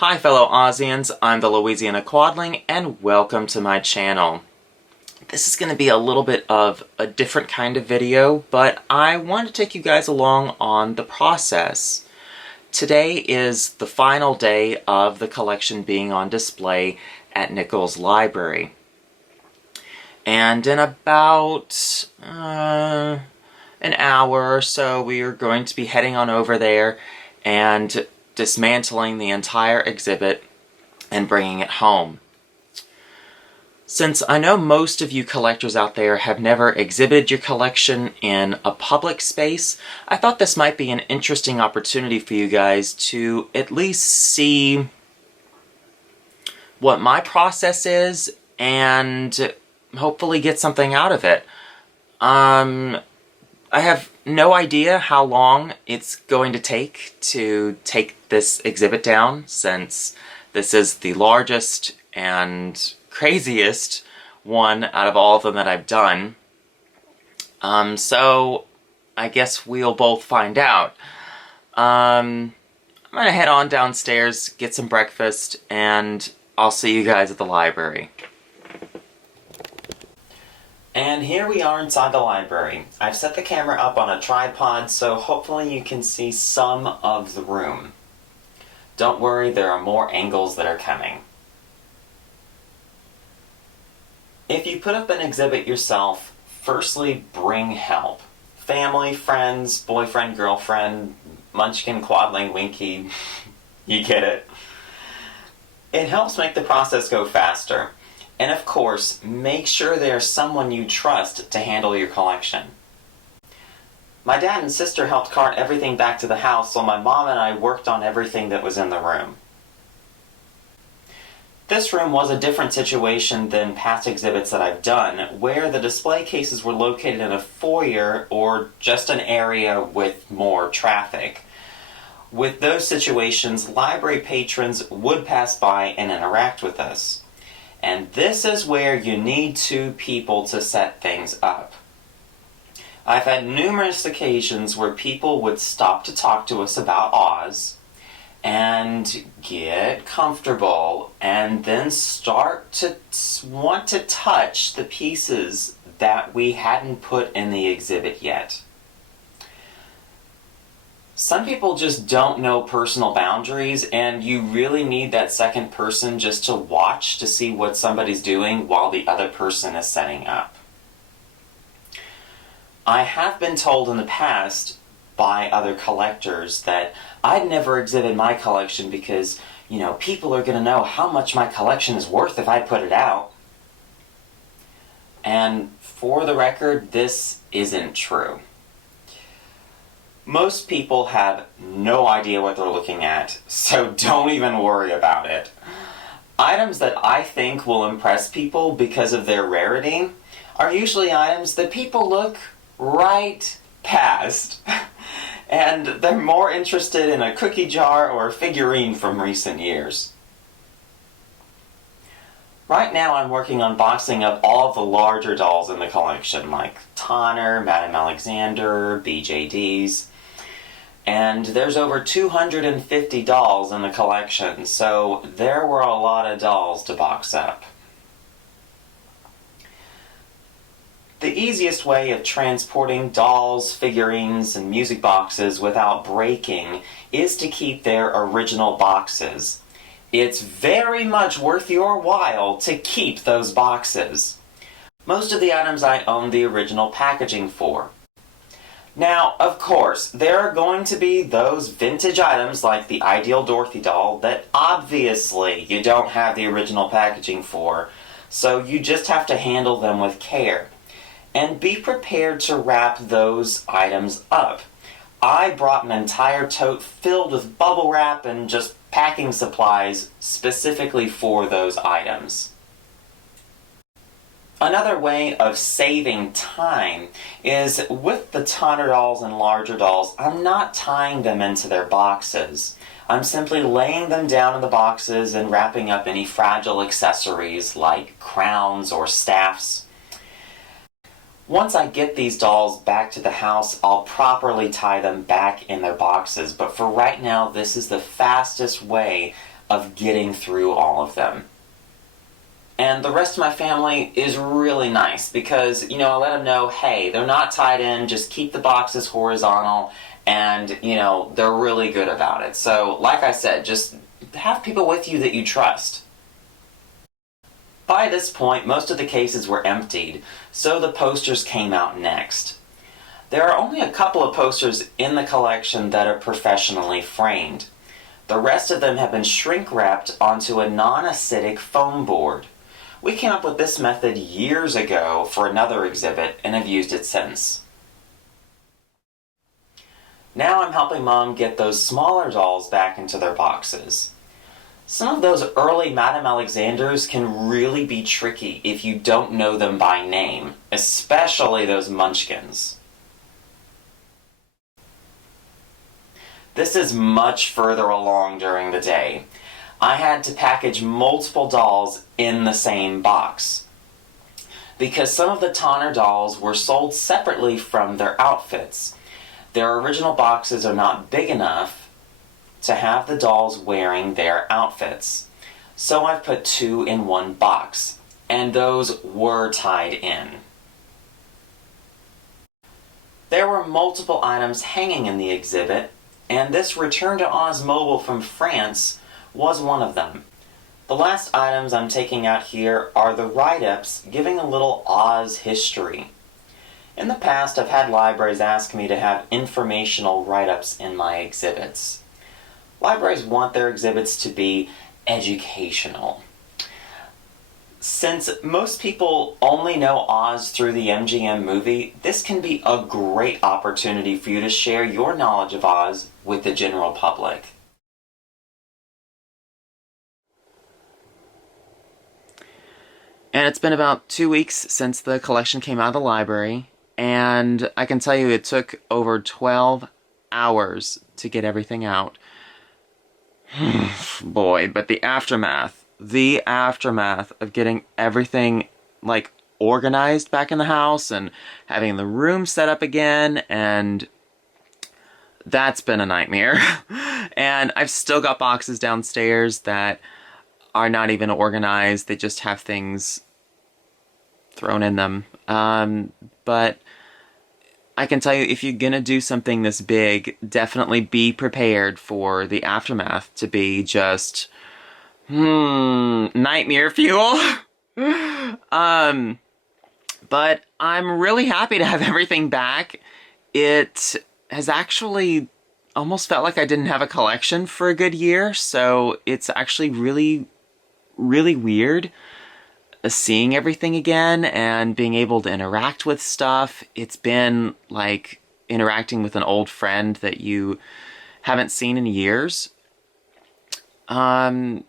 Hi fellow Aussians, I'm the Louisiana Quadling, and welcome to my channel. This is going to be a little bit of a different kind of video, but I want to take you guys along on the process. Today is the final day of the collection being on display at Nichols Library. And in about an hour or so, we are going to be heading on over there and dismantling the entire exhibit and bringing it home. Since I know most of you collectors out there have never exhibited your collection in a public space, I thought this might be an interesting opportunity for you guys to at least see what my process is and hopefully get something out of it. I have no idea how long it's going to take this exhibit down, since this is the largest and craziest one out of all of them that I've done. So I guess we'll both find out. I'm gonna head on downstairs, get some breakfast, and I'll see you guys at the library. And here we are inside the library. I've set the camera up on a tripod, so hopefully you can see some of the room. Don't worry, there are more angles that are coming. If you put up an exhibit yourself, firstly bring help. Family, friends, boyfriend, girlfriend, munchkin, quadling, winky, you get it. It helps make the process go faster. And of course, make sure there's someone you trust to handle your collection. My dad and sister helped cart everything back to the house, so my mom and I worked on everything that was in the room. This room was a different situation than past exhibits that I've done, where the display cases were located in a foyer or just an area with more traffic. With those situations, library patrons would pass by and interact with us. And this is where you need two people to set things up. I've had numerous occasions where people would stop to talk to us about Oz and get comfortable and then start to want to touch the pieces that we hadn't put in the exhibit yet. Some people just don't know personal boundaries, and you really need that second person just to watch to see what somebody's doing while the other person is setting up. I have been told in the past by other collectors that I'd never exhibit my collection because, people are going to know how much my collection is worth if I put it out. And for the record, this isn't true. Most people have no idea what they're looking at, so don't even worry about it. Items that I think will impress people because of their rarity are usually items that people look right past. And they're more interested in a cookie jar or a figurine from recent years. Right now I'm working on boxing up all of the larger dolls in the collection, like Tonner, Madame Alexander, BJDs. And there's over 250 dolls in the collection, so there were a lot of dolls to box up. The easiest way of transporting dolls, figurines, and music boxes without breaking is to keep their original boxes. It's very much worth your while to keep those boxes. Most of the items I own the original packaging for. Now, of course, there are going to be those vintage items like the Ideal Dorothy doll that obviously you don't have the original packaging for, so you just have to handle them with care. And be prepared to wrap those items up. I brought an entire tote filled with bubble wrap and just packing supplies specifically for those items. Another way of saving time is with the Tonner dolls and larger dolls, I'm not tying them into their boxes. I'm simply laying them down in the boxes and wrapping up any fragile accessories like crowns or staffs. Once I get these dolls back to the house, I'll properly tie them back in their boxes, but for right now, this is the fastest way of getting through all of them. And the rest of my family is really nice because, I let them know, hey, they're not tied in, just keep the boxes horizontal, and, they're really good about it. So, like I said, just have people with you that you trust. By this point, most of the cases were emptied, so the posters came out next. There are only a couple of posters in the collection that are professionally framed. The rest of them have been shrink-wrapped onto a non-acidic foam board. We came up with this method years ago for another exhibit and have used it since. Now I'm helping Mom get those smaller dolls back into their boxes. Some of those early Madame Alexanders can really be tricky if you don't know them by name, especially those Munchkins. This is much further along during the day. I had to package multiple dolls in the same box, because some of the Tonner dolls were sold separately from their outfits. Their original boxes are not big enough to have the dolls wearing their outfits. So I've put 2 in one box, and those were tied in. There were multiple items hanging in the exhibit, and this Return to Oz mobile from France was one of them. The last items I'm taking out here are the write-ups giving a little Oz history. In the past, I've had libraries ask me to have informational write-ups in my exhibits. Libraries want their exhibits to be educational. Since most people only know Oz through the MGM movie, this can be a great opportunity for you to share your knowledge of Oz with the general public. And it's been about 2 weeks since the collection came out of the library, and I can tell you it took over 12 hours to get everything out. Boy, but the aftermath of getting everything, organized back in the house and having the room set up again, and that's been a nightmare. And I've still got boxes downstairs that are not even organized. They just have things thrown in them. But I can tell you, if you're gonna do something this big, definitely be prepared for the aftermath to be just nightmare fuel. But I'm really happy to have everything back. It has actually almost felt like I didn't have a collection for a good year, so it's actually really, really weird seeing everything again and being able to interact with stuff. It's been like interacting with an old friend that you haven't seen in years. So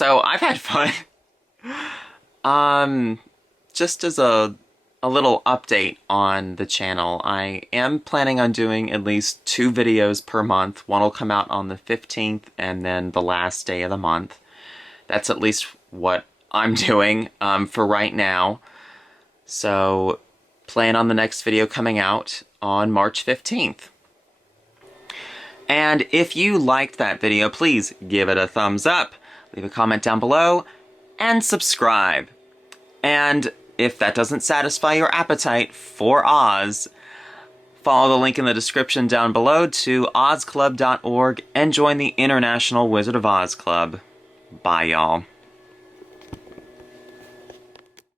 I've had fun. Just as a little update on the channel, I am planning on doing at least 2 videos per month. One will come out on the 15th and then the last day of the month. That's at least what I'm doing for right now. So plan on the next video coming out on March 15th. And if you liked that video, please give it a thumbs up, leave a comment down below, and subscribe. And if that doesn't satisfy your appetite for Oz, follow the link in the description down below to ozclub.org and join the International Wizard of Oz Club. Bye, y'all.